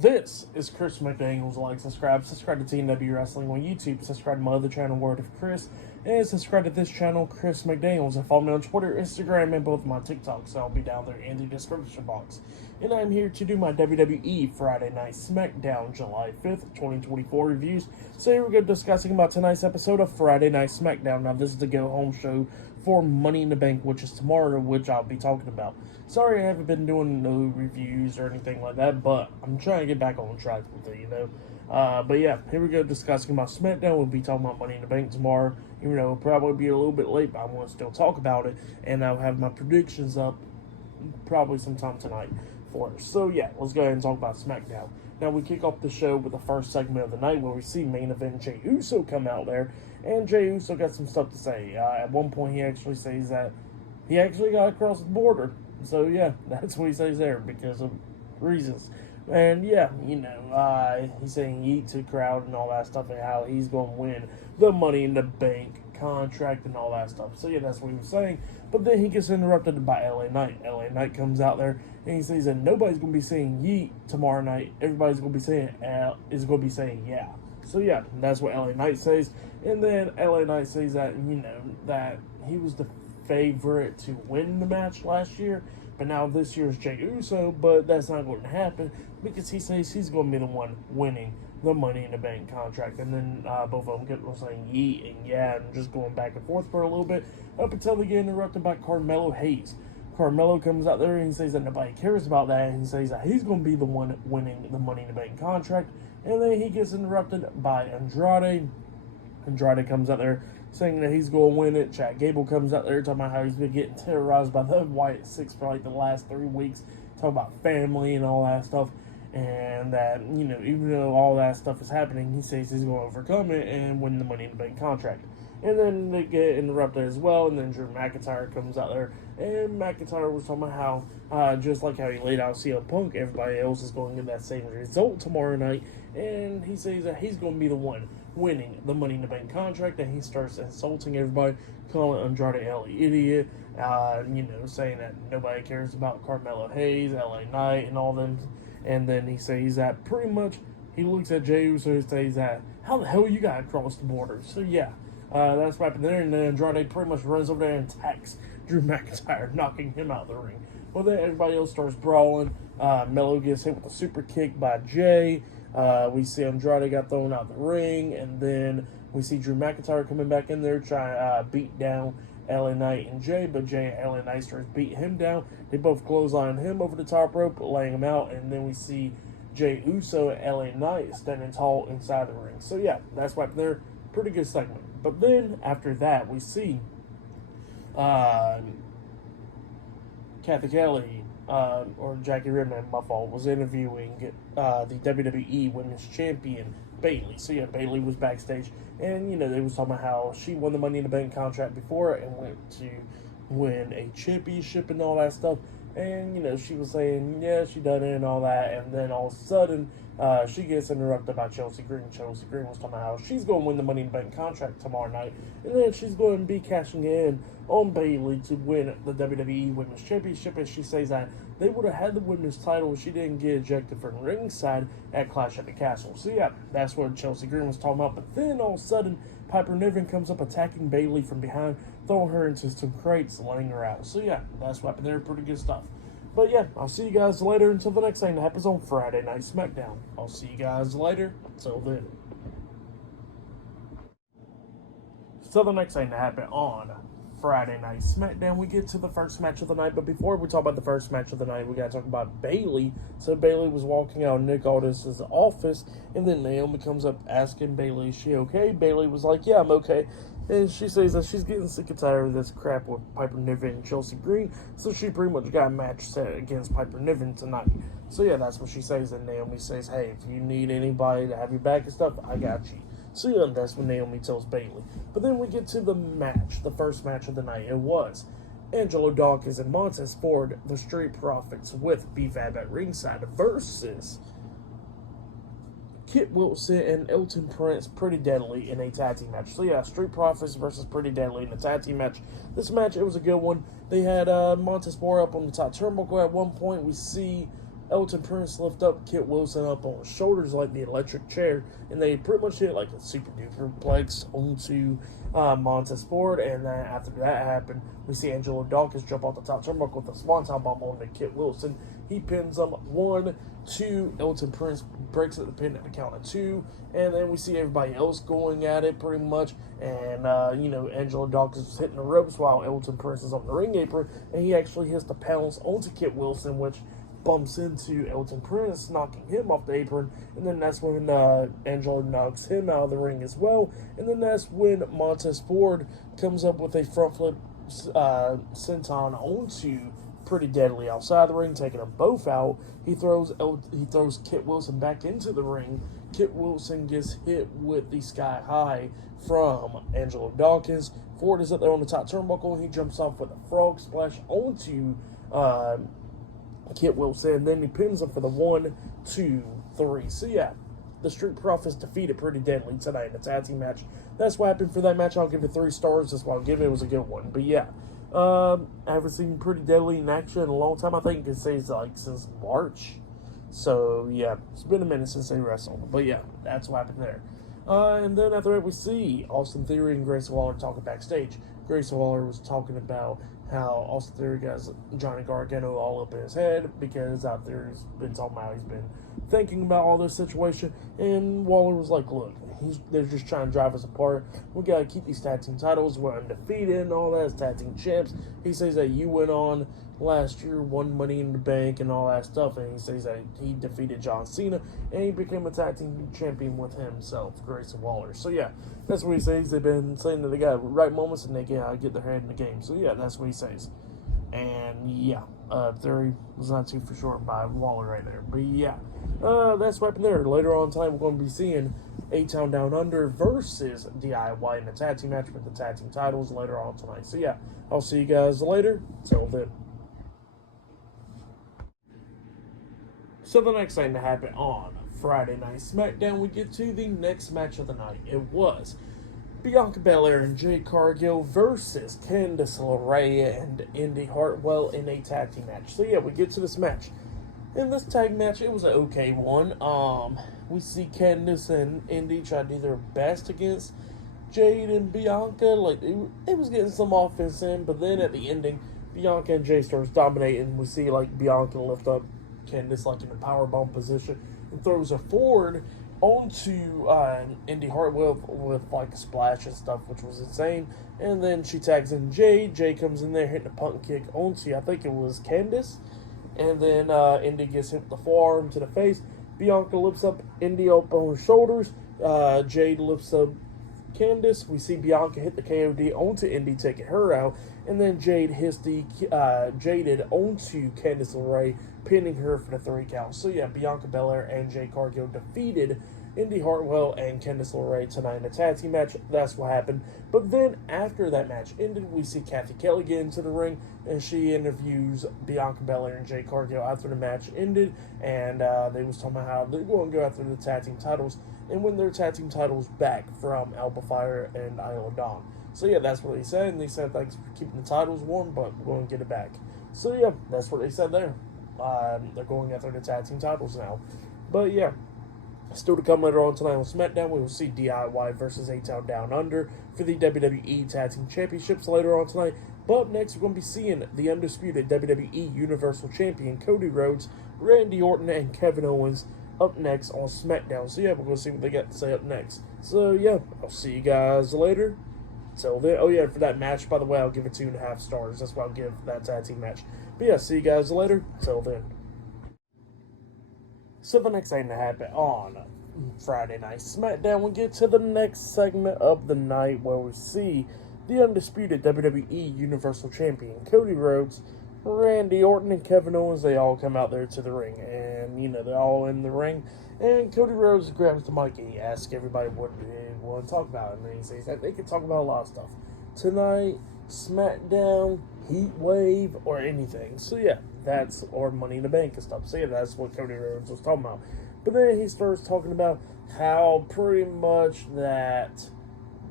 This is Chris McDaniels. Like, subscribe to TNW Wrestling on YouTube, subscribe to my other channel, Word of Chris, and subscribe to this channel, Chris McDaniels, and follow me on Twitter, Instagram, and both my TikToks. So I'll be down there in the description box. And I'm here to do my WWE Friday Night SmackDown July 5th, 2024 reviews. So here we go, discussing about tonight's episode of Friday Night SmackDown. Now, this is the go-home show for Money in the Bank, which is tomorrow, which I'll be talking about. Sorry I haven't been doing no reviews or anything like that, but I'm trying to get back on track with it, But yeah, here we go, discussing about SmackDown. We'll be talking about Money in the Bank tomorrow. Even though it'll probably be a little bit late, but I want to still talk about it. And I'll have my predictions up probably sometime tonight for it. So yeah, let's go ahead and talk about SmackDown. Now, we kick off the show with the first segment of the night where we see main event Jey Uso come out there. And Jey Uso got some stuff to say. At one point, he actually says that he actually got across the border. So yeah, that's what he says there because of reasons. And yeah, he's saying yeet to the crowd and all that stuff and how he's going to win the Money in the Bank contract and all that stuff. So yeah, that's what he was saying. But then he gets interrupted by LA Knight. LA Knight comes out there and he says that nobody's going to be saying yeet tomorrow night. Everybody's going to be saying yeah. So yeah, that's what LA Knight says. And then LA Knight says that, that he was the favorite to win the match last year, but now this year's Jey Uso, but that's not going to happen because he says he's going to be the one winning the Money in the Bank contract. And then both of them get saying yeet and yeah and just going back and forth for a little bit up until they get interrupted by Carmelo Hayes. Carmelo comes out there and he says that nobody cares about that, and he says that he's going to be the one winning the Money in the Bank contract. And then he gets interrupted by Andrade. Andrade comes out there saying that he's going to win it. Chad Gable comes out there talking about how he's been getting terrorized by the Wyatt Six for like the last 3 weeks. Talking about family and all that stuff. And that, even though all that stuff is happening, he says he's going to overcome it and win the Money in the Bank contract. And then they get interrupted as well, and then Drew McIntyre comes out there, and McIntyre was talking about how, just like how he laid out CM Punk, everybody else is going to get that same result tomorrow night, and he says that he's going to be the one winning the Money in the Bank contract, and he starts insulting everybody, calling Andrade an idiot, saying that nobody cares about Carmelo Hayes, LA Knight, and all them, and then he says that pretty much, he looks at Jey Uso and says that, how the hell you got across the border? So yeah. That's what happened there, and then Andrade pretty much runs over there and attacks Drew McIntyre, knocking him out of the ring. Well, then everybody else starts brawling. Melo gets hit with a super kick by Jay. We see Andrade got thrown out of the ring, and then we see Drew McIntyre coming back in there trying to beat down LA Knight and Jay, but Jay and LA Knight starts beating him down. They both clothesline him over the top rope, laying him out, and then we see Jey Uso and LA Knight standing tall inside the ring. So yeah, that's what happened there. Pretty good segment. But then, after that, we see Kathy Kelly, or Jackie Redman, my fault, was interviewing the WWE Women's Champion, Bayley. So yeah, Bayley was backstage, and, they was talking about how she won the Money in the Bank contract before and went to win a championship and all that stuff. And, she was saying, yeah, she done it and all that, and then all of a sudden, she gets interrupted by Chelsea Green. Chelsea Green was talking about how she's going to win the Money in the Bank contract tomorrow night, and then she's going to be cashing in on Bayley to win the WWE Women's Championship, and she says that they would have had the women's title if she didn't get ejected from ringside at Clash at the Castle. So yeah, that's what Chelsea Green was talking about, but then all of a sudden, Piper Niven comes up attacking Bayley from behind, throwing her into some crates, laying her out. So yeah, that's what happened there. Pretty good stuff. But yeah, I'll see you guys later until the next thing that happens on Friday Night SmackDown. I'll see you guys later. Until then. So the next thing that happened on Friday Night SmackDown, we get to the first match of the night. But before we talk about the first match of the night, we got to talk about Bayley. So Bayley was walking out of Nick Aldis's office, and then Naomi comes up asking Bayley, is she okay? Bayley was like, yeah, I'm okay. And she says that she's getting sick and tired of this crap with Piper Niven and Chelsea Green, so she pretty much got a match set against Piper Niven tonight. So yeah, that's what she says, and Naomi says, hey, if you need anybody to have your back and stuff, I got you. So yeah, that's what Naomi tells Bayley. But then we get to the match, the first match of the night. It was Angelo Dawkins and Montez Ford, the Street Profits, with B-Fab at ringside versus Kit Wilson and Elton Prince, Pretty Deadly, in a tag team match. So yeah, Street Profits versus Pretty Deadly in a tag team match. This match, it was a good one. They had Montez Ford up on the top turnbuckle at one point. We see Elton Prince lift up Kit Wilson up on his shoulders like the electric chair, and they pretty much hit like a super duper plex onto Montez Ford. And then after that happened, we see Angelo Dawkins jump off the top turnbuckle with a swanton bomb on to Kit Wilson. He pins him 1, 2. Elton Prince breaks at the pin at the count of 2, and then we see everybody else going at it pretty much. And Angelo Dawkins is hitting the ropes while Elton Prince is on the ring apron, and he actually hits the pounce onto Kit Wilson, which bumps into Elton Prince, knocking him off the apron. And then that's when Angelo knocks him out of the ring as well. And then that's when Montez Ford comes up with a front flip senton onto Pretty Deadly outside the ring, taking them both out. He throws Kit Wilson back into the ring. Kit Wilson gets hit with the Sky High from Angelo Dawkins. Ford is up there on the top turnbuckle, and he jumps off with a frog splash onto Kit Wilson, and then he pins him for the 1, 2, 3. So yeah, the Street Profits defeated Pretty Deadly tonight in a tag team match. That's what happened for that match. I'll give it 3 stars. That's what I'll give it. It was a good one. But yeah, I haven't seen Pretty Deadly in action in a long time. I think you can say it's like since March. So yeah, it's been a minute since they wrestled. But yeah, that's what happened there. And then after that, we see Austin Theory and Grayson Waller talking backstage. Grayson Waller was talking about how Austin Theory got Johnny Gargano all up in his head because out there he's been talking about he's been thinking about all this situation. And Waller was like, look, they're just trying to drive us apart. We got to keep these tag team titles. We're undefeated and all that as tag team champs. He says that you went on last year, won Money in the Bank and all that stuff. And he says that he defeated John Cena and he became a tag team champion with himself, Grayson Waller. So yeah, that's what he says. They've been saying that they got right moments and they can get their head in the game. So yeah, that's what he says. And yeah, Theory was not too for short by Waller right there. But yeah, that's what happened there. Later on tonight, we're going to be seeing A-Town Down Under versus DIY in a tag team match with the tag team titles later on tonight. So yeah, I'll see you guys later. Till then. So the next thing to happen on Friday Night SmackDown, we get to the next match of the night. It was Bianca Belair and Jade Cargill versus Candice LeRae and Indy Hartwell in a tag team match. So yeah, we get to this match. In this tag match, it was an okay one. We see Candice and Indy try to do their best against Jade and Bianca. Like it was getting some offense in, but then at the ending, Bianca and Jade starts dominating. We see like Bianca lift up Candice like in a powerbomb position and throws her forward onto Indy Hartwell with like a splash and stuff, which was insane. And then she tags in Jade. Jade comes in there hitting a punt kick onto, I think it was Candice. And then Indy gets hit with the forearm to the face. Bianca lifts up Indy up on her shoulders. Jade lifts up Candice. We see Bianca hit the KOD onto Indy, taking her out. And then Jade hits the Jaded onto Candice LeRae, pinning her for the 3 count. So yeah, Bianca Belair and Jade Cargill defeated Indy Hartwell and Candice LeRae tonight in a tag team match. That's what happened. But then after that match ended, we see Kathy Kelly get into the ring, and she interviews Bianca Belair and Jade Cargill after the match ended. And they was talking about how they're going to go after the tag team titles and win their tag team titles back from Alba Fire and Isla Dawn. So yeah, that's what they said. And they said thanks for keeping the titles warm, but we're going to get it back. So yeah, that's what they said there. They're going after the tag team titles now. But yeah, still to come later on tonight on SmackDown, we will see DIY versus A-Town Down Under for the WWE Tag Team Championships later on tonight. But up next, we're going to be seeing the undisputed WWE Universal Champion Cody Rhodes, Randy Orton, and Kevin Owens up next on SmackDown. So yeah, we're going to see what they got to say up next. So yeah, I'll see you guys later. Till then, oh yeah, for that match, by the way, I'll give it 2.5 stars. That's what I'll give that tag team match. But yeah, see you guys later. Till then. So the next thing to happen on Friday Night SmackDown, we get to the next segment of the night where we see the undisputed WWE Universal Champion Cody Rhodes, Randy Orton, and Kevin Owens. They all come out there to the ring, and they're all in the ring. And Cody Rhodes grabs the mic and he asks everybody what they want to talk about, and then he says that they can talk about a lot of stuff tonight, SmackDown, Heat Wave, or anything. So yeah, that's or Money in the Bank and stuff. So yeah, that's what Cody Rhodes was talking about. But then he starts talking about how pretty much that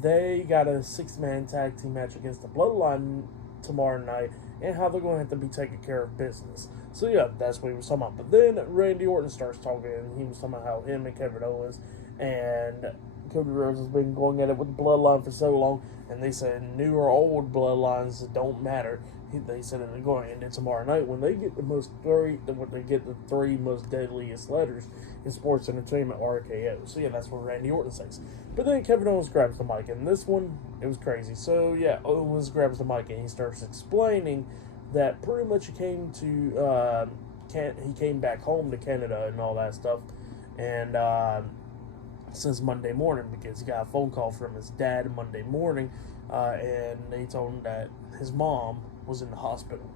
they got a 6-man tag team match against the Bloodline tomorrow night, and how they're going to have to be taking care of business. So yeah, that's what he was talking about. But then Randy Orton starts talking, and he was talking about how him and Kevin Owens and Cody Rhodes has been going at it with the bloodline for so long, and they said new or old bloodlines don't matter. They said they're going to end it tomorrow night when they get the three most deadliest letters in sports entertainment, RKO. So yeah, that's what Randy Orton says. But then Kevin Owens grabs the mic, and this one, it was crazy. So yeah, Owens grabs the mic and he starts explaining that pretty much he came back home to Canada and all that stuff, and since Monday morning because he got a phone call from his dad Monday morning, and they told him that his mom was in the hospital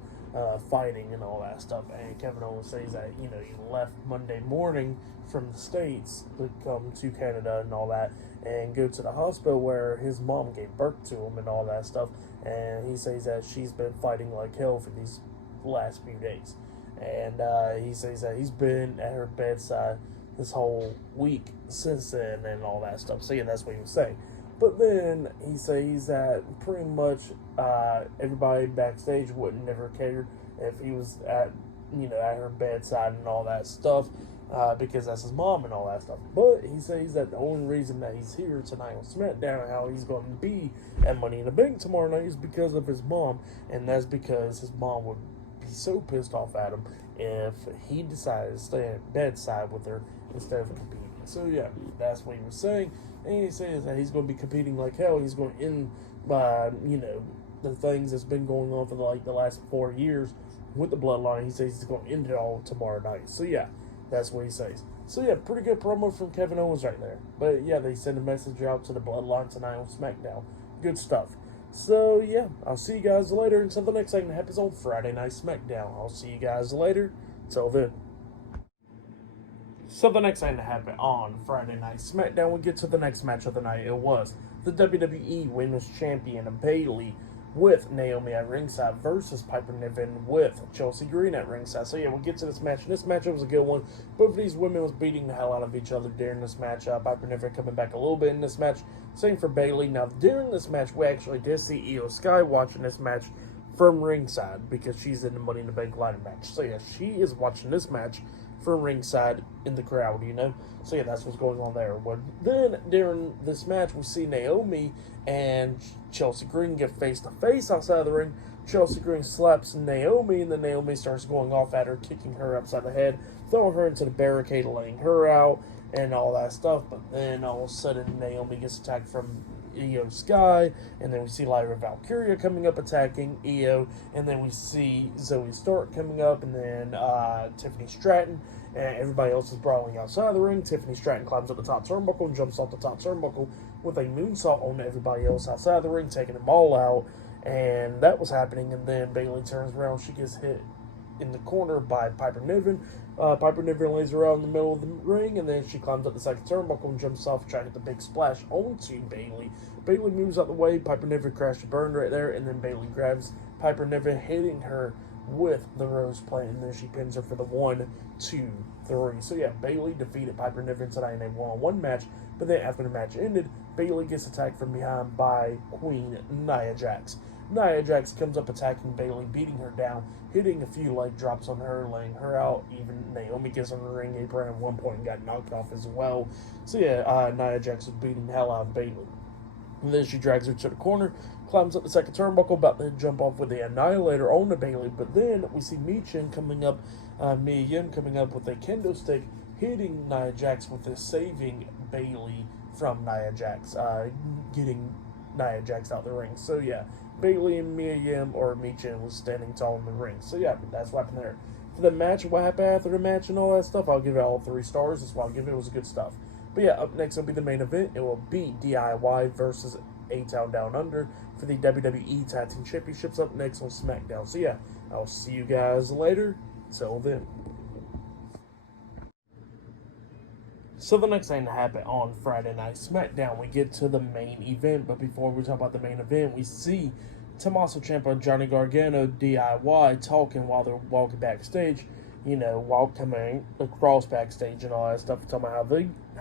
fighting and all that stuff. And Kevin Owens says that he left Monday morning from the States to come to Canada and all that, and go to the hospital where his mom gave birth to him and all that stuff. And he says that she's been fighting like hell for these last few days. And he says that he's been at her bedside this whole week since then and all that stuff. So yeah, that's what he was saying. But then he says that pretty much everybody backstage wouldn't never cared if he was at her bedside and all that stuff, because that's his mom and all that stuff. But he says that the only reason that he's here tonight on SmackDown and how he's going to be at Money in the Bank tomorrow night is because of his mom, and that's because his mom would be so pissed off at him if he decided to stay at bedside with her instead of competing. So yeah, that's what he was saying. And he says that he's going to be competing like hell. He's going to end by, the things that's been going on for the last 4 years with the bloodline. He says he's going to end it all tomorrow night. So yeah, that's what he says. So yeah, pretty good promo from Kevin Owens right there. But yeah, they send a message out to the bloodline tonight on SmackDown. Good stuff. So yeah, I'll see you guys later until the next thing that happens on Friday Night SmackDown. I'll see you guys later. Till then. So the next thing that happened on Friday Night SmackDown, we get to the next match of the night. It was the WWE Women's Champion Bayley with Naomi at ringside versus Piper Niven with Chelsea Green at ringside. So yeah, we'll get to this match. This matchup was a good one. Both of these women was beating the hell out of each other during this match. Piper Niven coming back a little bit in this match. Same for Bayley. Now during this match, we actually did see Io Sky watching this match from ringside because she's in the Money in the Bank ladder match. So yeah, she is watching this match from ringside in the crowd, So yeah, that's what's going on there. But then during this match, we see Naomi and Chelsea Green get face to face outside of the ring. Chelsea Green slaps Naomi, and then Naomi starts going off at her, kicking her upside the head, throwing her into the barricade, laying her out, and all that stuff. But then all of a sudden, Naomi gets attacked from Io Sky, and then we see Lyra Valkyria coming up attacking Io, and then we see Zoe Stark coming up, and then Tiffany Stratton, and everybody else is brawling outside the ring. Tiffany Stratton climbs up the top turnbuckle and jumps off the top turnbuckle with a moonsault on everybody else outside the ring, taking them all out, and that was happening. And then Bayley turns around, she gets hit in the corner by Piper Niven. Piper Niven lays her out in the middle of the ring, and then she climbs up the second turnbuckle and jumps off, trying to get the big splash onto Bayley. Bayley moves out the way. Piper Niven crashes burn right there, and then Bayley grabs Piper Niven, hitting her with the rose plant, and then she pins her for the 1, 2, 3. So yeah, Bayley defeated Piper Niven tonight in a one-on-one match. But then after the match ended, Bayley gets attacked from behind by Queen Nia Jax. Nia Jax comes up attacking Bayley, beating her down, hitting a few leg drops on her, laying her out. Even Naomi gets on the ring apron at one point and got knocked off as well. So yeah, Nia Jax is beating the hell out of Bayley. And then she drags her to the corner, climbs up the second turnbuckle, about to jump off with the Annihilator on the Bayley. But then we see Mia Yim coming up with a kendo stick, hitting Nia Jax with this, saving Bayley from Nia Jax, getting Nia Jax out the ring. So yeah, Bayley and Mia Yim was standing tall in the ring. So yeah, that's what happened there. For the match, what happened after the match and all that stuff, I'll give it all 3 stars. That's what I'll give it. It was good stuff. But yeah, up next will be the main event. It will be DIY versus A-Town Down Under for the WWE Tag Team Championships up next on SmackDown. So yeah, I'll see you guys later. Till then. So the next thing that happened on Friday Night SmackDown, we get to the main event. But before we talk about the main event, we see Tommaso Ciampa and Johnny Gargano DIY talking while they're walking backstage. While coming across backstage and all that stuff, talking about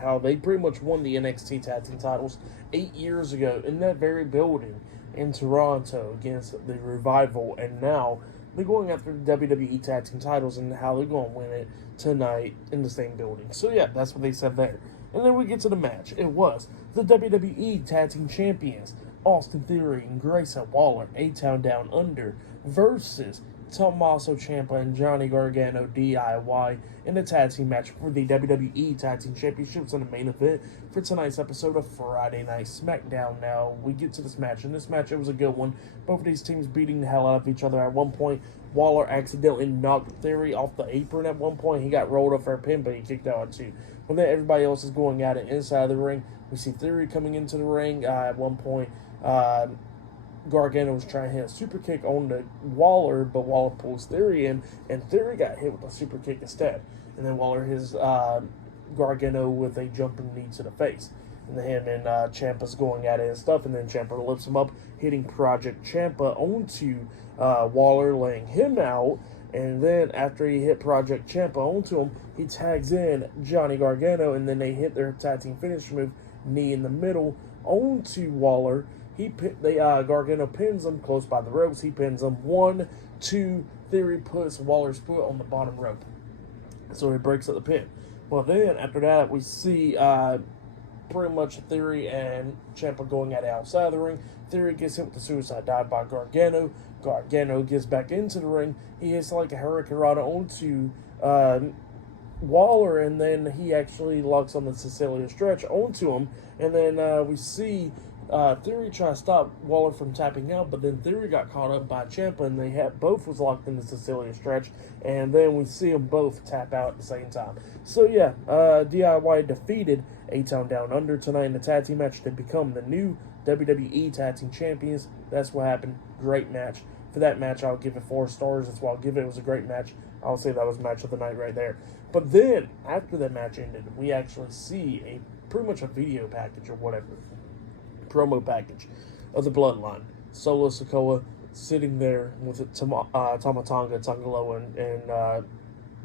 how they pretty much won the NXT Tag Team titles 8 years ago in that very building in Toronto against the Revival, and now they're going after the WWE Tag Team titles and how they're going to win it tonight in the same building. So yeah, that's what they said there. And then we get to the match. It was the WWE Tag Team Champions, Austin Theory and Grayson Waller, A-Town Down Under, versus Tommaso Ciampa and Johnny Gargano DIY in a tag team match for the WWE Tag Team Championships in the main event for tonight's episode of Friday Night SmackDown. Now, we get to this match. In this match, it was a good one. Both of these teams beating the hell out of each other. At one point, Waller accidentally knocked Theory off the apron at one point. He got rolled up for a pin, but he kicked out too. When then everybody else is going at it inside the ring, we see Theory coming into the ring. At one point, Gargano was trying to hit a super kick on the Waller, but Waller pulls Theory in, and Theory got hit with a super kick instead. And then Waller hits Gargano with a jumping knee to the face. And then him and Ciampa's going at it and stuff, and then Ciampa lifts him up, hitting Project Ciampa onto Waller, laying him out. And then after he hit Project Ciampa onto him, he tags in Johnny Gargano, and then they hit their tag team finish move, knee in the middle, onto Waller. Gargano pins him close by the ropes. He pins him 1, 2. Theory puts Waller's foot on the bottom rope, so he breaks up the pin. Well, then after that, we see pretty much Theory and Ciampa going at it outside the ring. Theory gets hit with the suicide dive by Gargano. Gargano gets back into the ring. He hits like a hurricanrana onto Waller, and then he actually locks on the Sicilian stretch onto him. And then we see Theory try to stop Waller from tapping out, but then Theory got caught up by Ciampa, and they had both was locked in the Sicilian stretch, and then we see them both tap out at the same time. So yeah, DIY defeated A-Town Down Under tonight in the tag team match to become the new WWE Tag Team Champions. That's what happened. Great match. For that match, I'll give it 4 stars. That's why I'll give it. It was a great match. I'll say that was match of the night right there. But then, after that match ended, we actually see pretty much a video package or whatever, promo package of the Bloodline. Solo Sikoa sitting there with Tamatonga, Tangaloa, and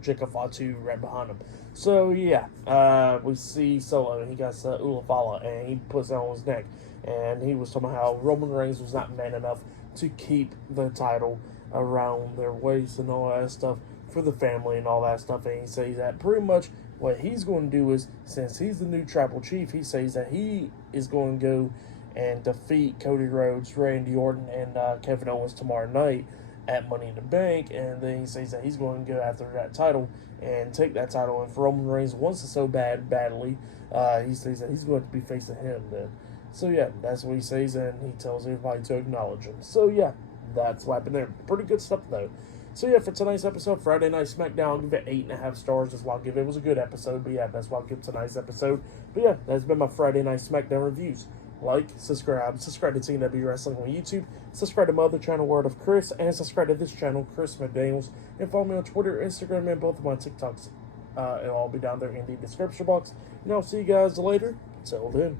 Jika Fatu right behind him. So yeah, we see Solo, and he got Ulafala, and he puts it on his neck. And he was talking about how Roman Reigns was not man enough to keep the title around their waist and all that stuff for the family and all that stuff. And he says that pretty much what he's going to do is, since he's the new tribal chief, he says that he is going to go and defeat Cody Rhodes, Randy Orton, and Kevin Owens tomorrow night at Money in the Bank. And then he says that he's going to go after that title and take that title. And if Roman Reigns wants it so badly, he says that he's going to be facing him then. So yeah, that's what he says, and he tells everybody to acknowledge him. So yeah, that's what happened there. Pretty good stuff though. So yeah, for tonight's episode, Friday Night SmackDown, I'll give it 8.5 stars. That's why I'll give it. It was a good episode, but yeah, that's why I'll give tonight's episode. But yeah, that's been my Friday Night SmackDown reviews. Like, subscribe to TNW Wrestling on YouTube, subscribe to my other channel, Word of Chris, and subscribe to this channel, Chris McDaniels, and follow me on Twitter, Instagram, and both of my TikToks. It'll all be down there in the description box. And I'll see you guys later. Till then.